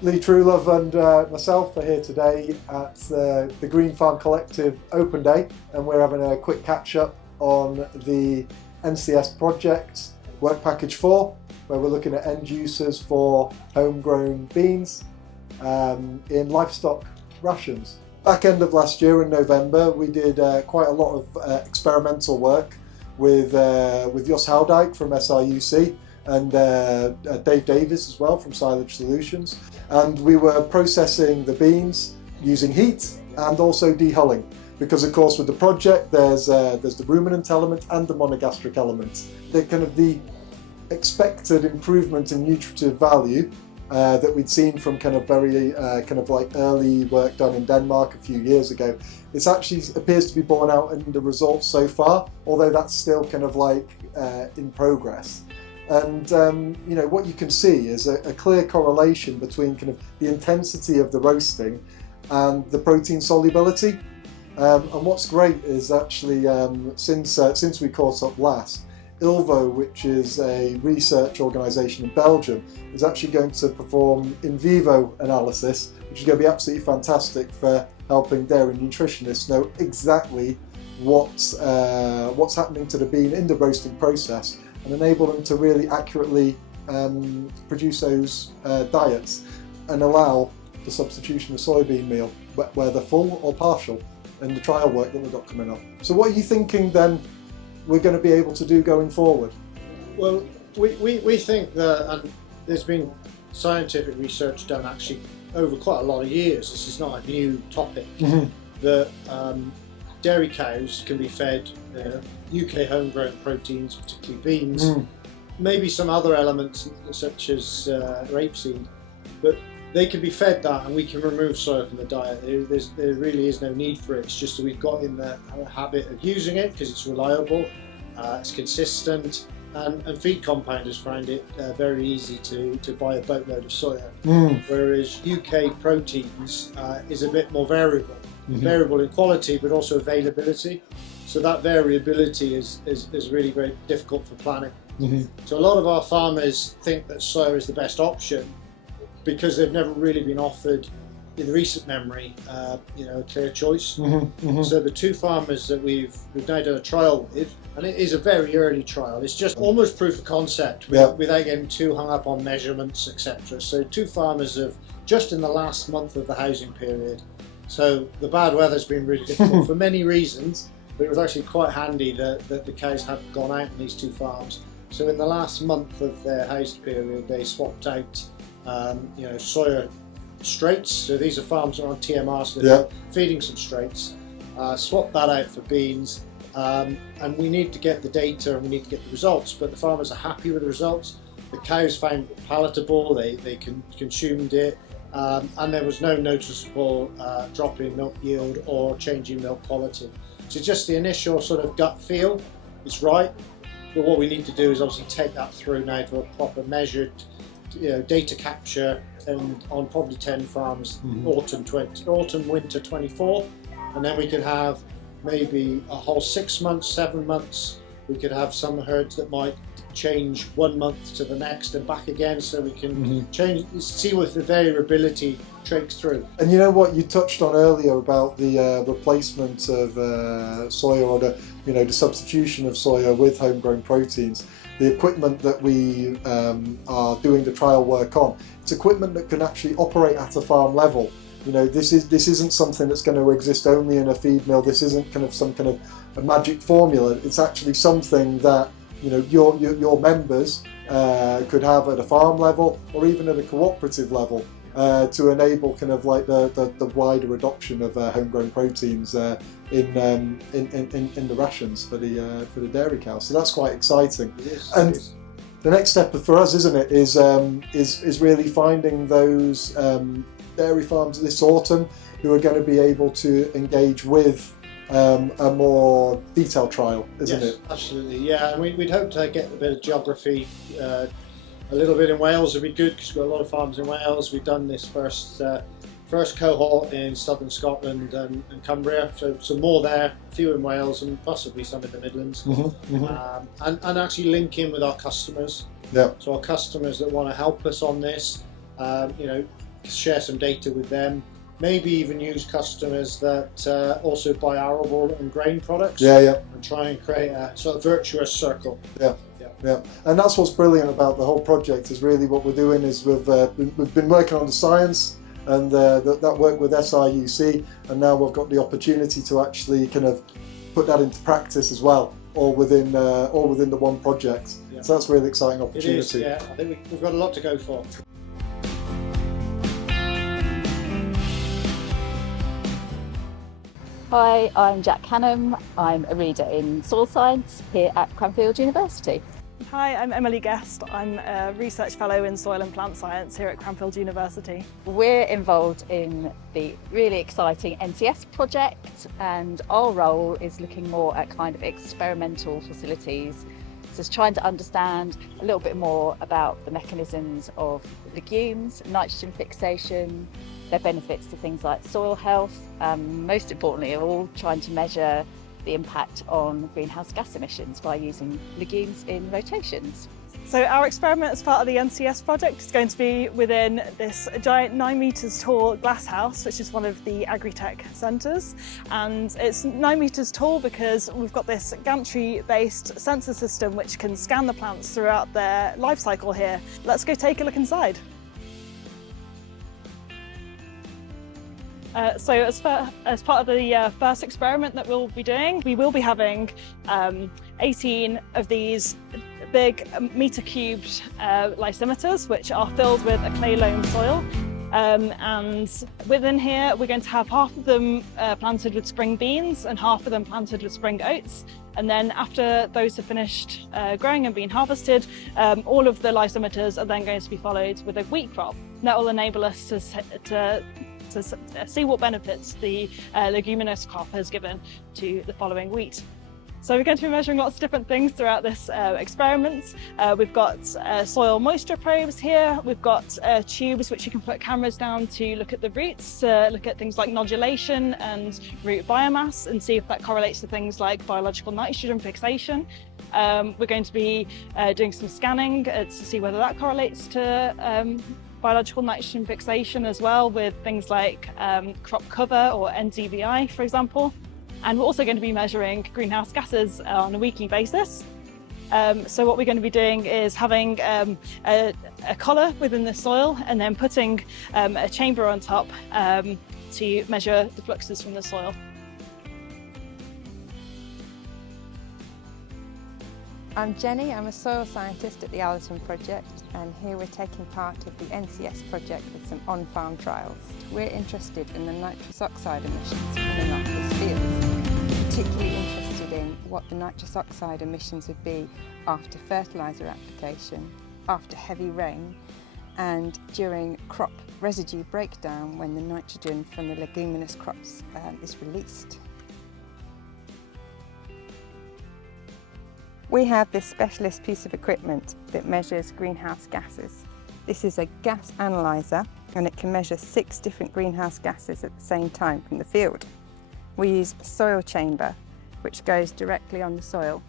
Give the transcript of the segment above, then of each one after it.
Lee Truelove and myself are here today at the Green Farm Collective Open Day, and we're having a quick catch up on the NCS project Work Package 4, where we're looking at end uses for homegrown beans in livestock rations. Back end of last year in November, we did quite a lot of experimental work with Jos Houdijk from SRUC and Dave Davis as well from Silage Solutions. And we were processing the beans using heat and also dehulling, because of course with the project there's the ruminant element and the monogastric element. They're kind of the expected improvement in nutritive value that we'd seen from kind of very early work done in Denmark a few years ago. It actually appears to be borne out in the results so far, although that's still kind of in progress. And what you can see is a clear correlation between kind of the intensity of the roasting and the protein solubility. And what's great is actually since we caught up last, ILVO, which is a research organisation in Belgium, is actually going to perform in vivo analysis, which is going to be absolutely fantastic for helping dairy nutritionists know exactly what's happening to the bean in the roasting process, and enable them to really accurately produce those diets and allow the substitution of soybean meal, whether full or partial, in the trial work that we've got coming up. So what are you thinking then we're going to be able to do going forward? Well, we think that, and there's been scientific research done actually over quite a lot of years, this is not a new topic, that dairy cows can be fed UK homegrown proteins, particularly beans, maybe some other elements such as rapeseed, but they can be fed that and we can remove soy from the diet. There really is no need for it. It's just that we've got in the habit of using it because it's reliable, it's consistent, and feed compounders find it very easy to buy a boatload of soya. Whereas UK proteins is a bit more variable. Variable in quality but also availability. So that variability is really very difficult for planning. So a lot of our farmers think that soya is the best option because they've never really been offered, in recent memory, a clear choice. So the two farmers that we've now done a trial with, and it is a very early trial, it's just almost proof of concept without getting too hung up on measurements, etc. So two farmers have, just in the last month of the housing period, so the bad weather's been really difficult for many reasons, but it was actually quite handy that the cows had gone out on these two farms. So in the last month of their housed period, they swapped out soya straights. So these are farms that are on TMR, so they're feeding some straights. Swap that out for beans, and we need to get the data and we need to get the results. But the farmers are happy with the results. The cows found it palatable. They consumed it. And there was no noticeable drop in milk yield or change in milk quality. So just the initial sort of gut feel is right, but what we need to do is obviously take that through now to a proper measured data capture, and on probably 10 farms, autumn winter 24, and then we can have maybe a whole 6 months, 7 months. We could have some herds that might change 1 month to the next and back again, so we can see what the variability tricks through. And you know what you touched on earlier about the replacement of soya, or the substitution of soya with homegrown proteins. The equipment that we are doing the trial work on, it's equipment that can actually operate at a farm level. This isn't something that's going to exist only in a feed mill. This isn't kind of some kind of a magic formula. It's actually something that your members could have at a farm level or even at a cooperative level to enable kind of like the wider adoption of homegrown proteins in the rations for the dairy cows. So that's quite exciting. And the next step for us, isn't it, is really finding those dairy farms this autumn who are going to be able to engage with a more detailed trial, isn't it? Absolutely, yeah. And we'd hope to get a bit of geography, a little bit in Wales would be good because we've got a lot of farms in Wales. We've done this first cohort in southern Scotland and Cumbria, so some more there, a few in Wales and possibly some in the Midlands. And actually link in with our customers. So our customers that want to help us on this, share some data with them, maybe even use customers that also buy arable and grain products, and try and create a sort of virtuous circle. Yeah, and that's what's brilliant about the whole project. Is really what we're doing is we've been working on the science and that work with SRUC, and now we've got the opportunity to actually kind of put that into practice as well, all within the one project. So that's a really exciting opportunity. It is, yeah. I think we've got a lot to go for. Hi, I'm Jack Hannam. I'm a reader in soil science here at Cranfield University. Hi, I'm Emily Guest. I'm a research fellow in soil and plant science here at Cranfield University. We're involved in the really exciting NCS project, and our role is looking more at kind of experimental facilities. So it's trying to understand a little bit more about the mechanisms of legumes, nitrogen fixation, their benefits to things like soil health, most importantly of all trying to measure the impact on greenhouse gas emissions by using legumes in rotations. So our experiment as part of the NCS project is going to be within this giant 9 metres tall glass house, which is one of the Agritech centres. And it's 9 metres tall because we've got this gantry-based sensor system which can scan the plants throughout their life cycle here. Let's go take a look inside. So as part of the first experiment that we'll be doing, we will be having 18 of these big metre-cubed lysimeters, which are filled with a clay loam soil. And within here, we're going to have half of them planted with spring beans and half of them planted with spring oats. And then after those have finished growing and being harvested, all of the lysimeters are then going to be followed with a wheat crop. That will enable us to see what benefits the leguminous crop has given to the following wheat. So we're going to be measuring lots of different things throughout this experiment. We've got soil moisture probes here. We've got tubes which you can put cameras down to look at the roots, look at things like nodulation and root biomass, and see if that correlates to things like biological nitrogen fixation. We're going to be doing some scanning to see whether that correlates to biological nitrogen fixation as well, with things like crop cover or NZVI, for example. And we're also going to be measuring greenhouse gases on a weekly basis. So what we're going to be doing is having a collar within the soil and then putting a chamber on top to measure the fluxes from the soil. I'm Jenny, I'm a soil scientist at the Allerton Project, and here we're taking part of the NCS project with some on-farm trials. We're interested in the nitrous oxide emissions coming off this field, particularly interested in what the nitrous oxide emissions would be after fertiliser application, after heavy rain, and during crop residue breakdown when the nitrogen from the leguminous crops is released. We have this specialist piece of equipment that measures greenhouse gases. This is a gas analyser, and it can measure 6 different greenhouse gases at the same time from the field. We use a soil chamber which goes directly on the soil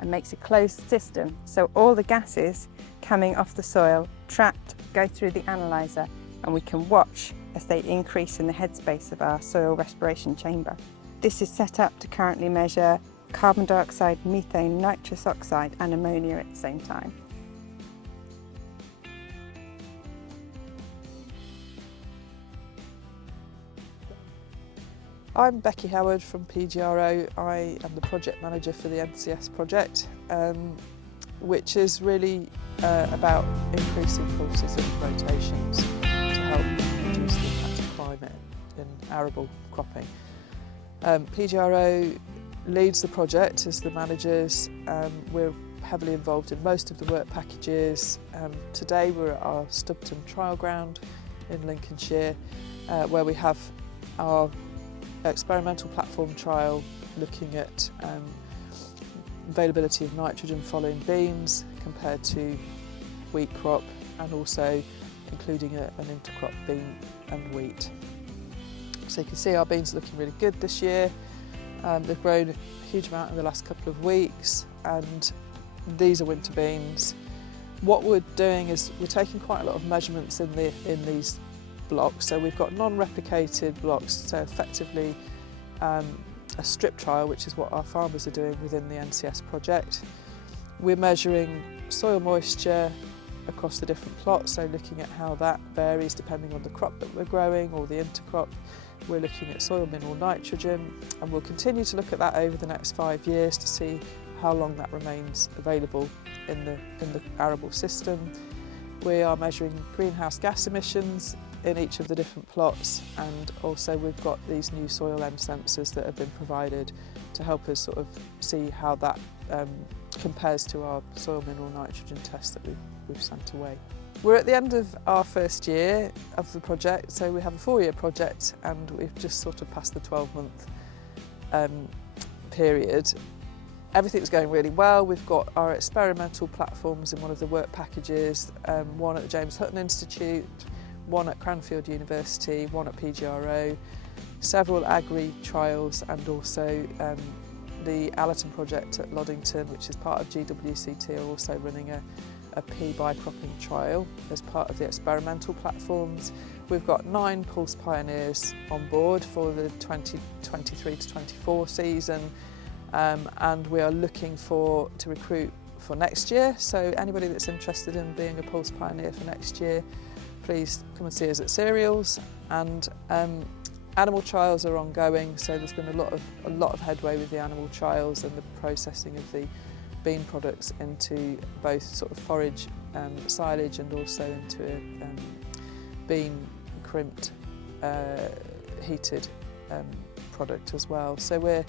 and makes a closed system, so all the gases coming off the soil, trapped, go through the analyser, and we can watch as they increase in the headspace of our soil respiration chamber. This is set up to currently measure carbon dioxide, methane, nitrous oxide and ammonia at the same time. I'm Becky Howard from PGRO. I am the project manager for the NCS project, which is really about increasing pulses and rotations to help reduce the impact of climate in arable cropping. PGRO leads the project as the managers. We're heavily involved in most of the work packages. Today we're at our Stubton trial ground in Lincolnshire, where we have our experimental platform trial looking at availability of nitrogen following beans compared to wheat crop, and also including an intercrop bean and wheat. So you can see our beans are looking really good this year. They've grown a huge amount in the last couple of weeks, and these are winter beans. What we're doing is we're taking quite a lot of measurements in these blocks. So we've got non-replicated blocks, so effectively a strip trial, which is what our farmers are doing within the NCS project. We're measuring soil moisture across the different plots, so looking at how that varies depending on the crop that we're growing or the intercrop. We're looking at soil mineral nitrogen, and we'll continue to look at that over the next 5 years to see how long that remains available in the arable system. We are measuring greenhouse gas emissions in each of the different plots, and also we've got these new soil end sensors that have been provided to help us sort of see how that compares to our soil mineral nitrogen test that we've sent away. We're at the end of our first year of the project, so we have a 4-year project and we've just sort of passed the 12-month period. Everything's going really well. We've got our experimental platforms in one of the work packages, one at the James Hutton Institute, one at Cranfield University, one at PGRO, several agri trials, and also the Allerton project at Loddington, which is part of GWCT, are also running a pea bicropping trial as part of the experimental platforms. We've got 9 Pulse Pioneers on board for the 2023 to 24 season, and we are looking to recruit for next year. So anybody that's interested in being a Pulse Pioneer for next year, please come and see us at Cereals. And animal trials are ongoing, so there's been a lot of headway with the animal trials and the processing of the bean products into both sort of forage silage and also into a bean crimped heated product as well. So we're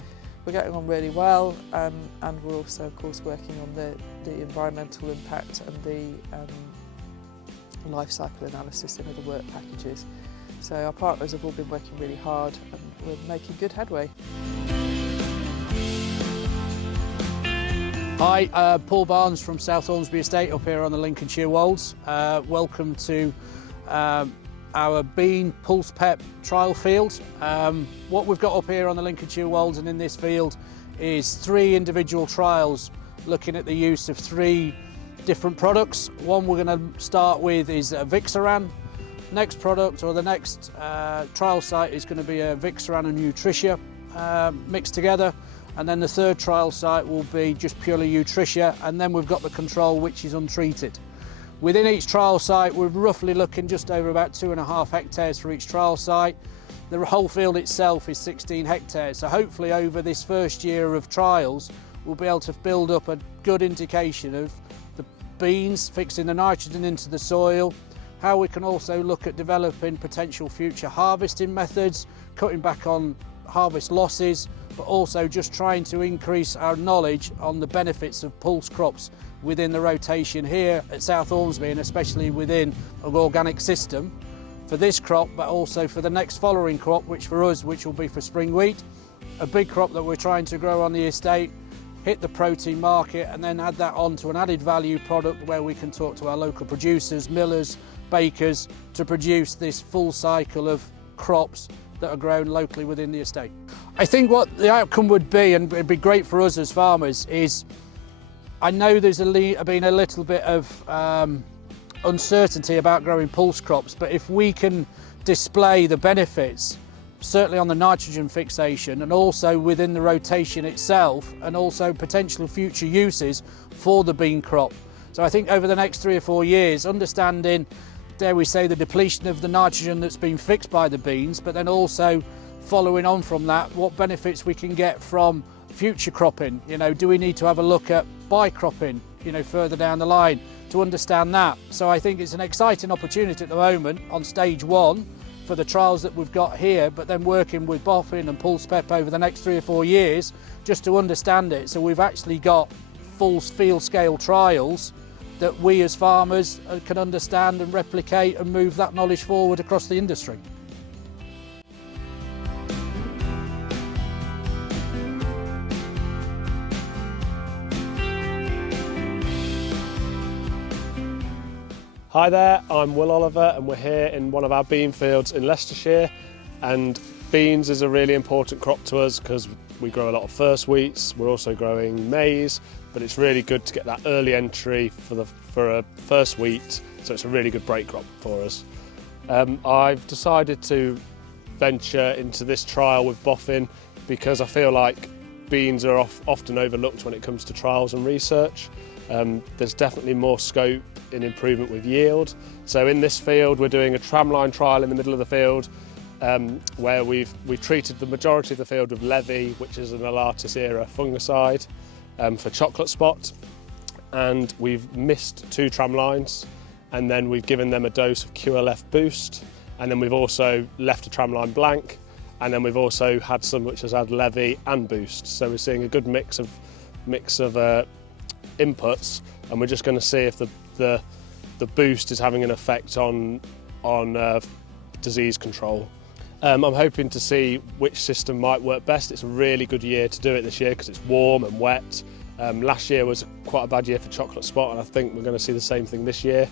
getting on really well, and we're also of course working on the environmental impact and the life cycle analysis in other work packages. So our partners have all been working really hard and we're making good headway. Hi, Paul Barnes from South Ormsby Estate up here on the Lincolnshire Wolds. Welcome to our bean pulse pep trial field. What we've got up here on the Lincolnshire Wolds and in this field is 3 individual trials looking at the use of 3 different products. One we're going to start with is Vixaran. Next product, or the next trial site, is going to be a Vixaran and Nutricia mixed together. And then the third trial site will be just purely Nutricia, and then we've got the control, which is untreated. Within each trial site, we're roughly looking just over about 2.5 hectares for each trial site. The whole field itself is 16 hectares, so hopefully over this first year of trials, we'll be able to build up a good indication of the beans, fixing the nitrogen into the soil, how we can also look at developing potential future harvesting methods, cutting back on harvest losses, but also just trying to increase our knowledge on the benefits of pulse crops within the rotation here at South Ormsby, and especially within an organic system for this crop, but also for the next following crop, which for us, which will be for spring wheat, a big crop that we're trying to grow on the estate, hit the protein market, and then add that on to an added value product where we can talk to our local producers, millers, bakers, to produce this full cycle of crops that are grown locally within the estate. I think what the outcome would be, and it'd be great for us as farmers, is I know there's been a little bit of uncertainty about growing pulse crops, but if we can display the benefits, certainly on the nitrogen fixation and also within the rotation itself, and also potential future uses for the bean crop. So I think over the next 3 or 4 years, understanding, dare we say, the depletion of the nitrogen that's been fixed by the beans, but then also following on from that, what benefits we can get from future cropping. You know, do we need to have a look at bicropping, you know, further down the line to understand that? So I think it's an exciting opportunity at the moment on stage 1 for the trials that we've got here, but then working with Boffin and Pulse Pep over the next 3 or 4 years just to understand it. So we've actually got full field scale trials that we as farmers can understand and replicate and move that knowledge forward across the industry. Hi there, I'm Will Oliver and we're here in one of our bean fields in Leicestershire, and beans is a really important crop to us because we grow a lot of first wheats. We're also growing maize, but it's really good to get that early entry for a first wheat, so it's a really good break crop for us. I've decided to venture into this trial with Boffin because I feel like beans are often overlooked when it comes to trials and research. There's definitely more scope in improvement with yield. So in this field we're doing a tramline trial in the middle of the field where we've treated the majority of the field with Levy, which is an Alatis era fungicide for chocolate spot, and we've missed 2 tramlines, and then we've given them a dose of QLF Boost, and then we've also left a tramline blank, and then we've also had some which has had Levy and Boost. So we're seeing a good mix of inputs, and we're just going to see if the boost is having an effect on disease control. I'm hoping to see which system might work best. It's a really good year to do it this year because it's warm and wet. Last year was quite a bad year for chocolate spot, and I think we're going to see the same thing this year.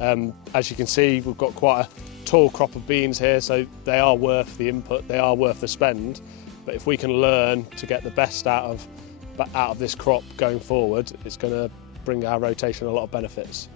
As you can see, we've got quite a tall crop of beans here, so they are worth the input, they are worth the spend. But if we can learn to get the best out of this crop going forward, it's going to bring our rotation a lot of benefits.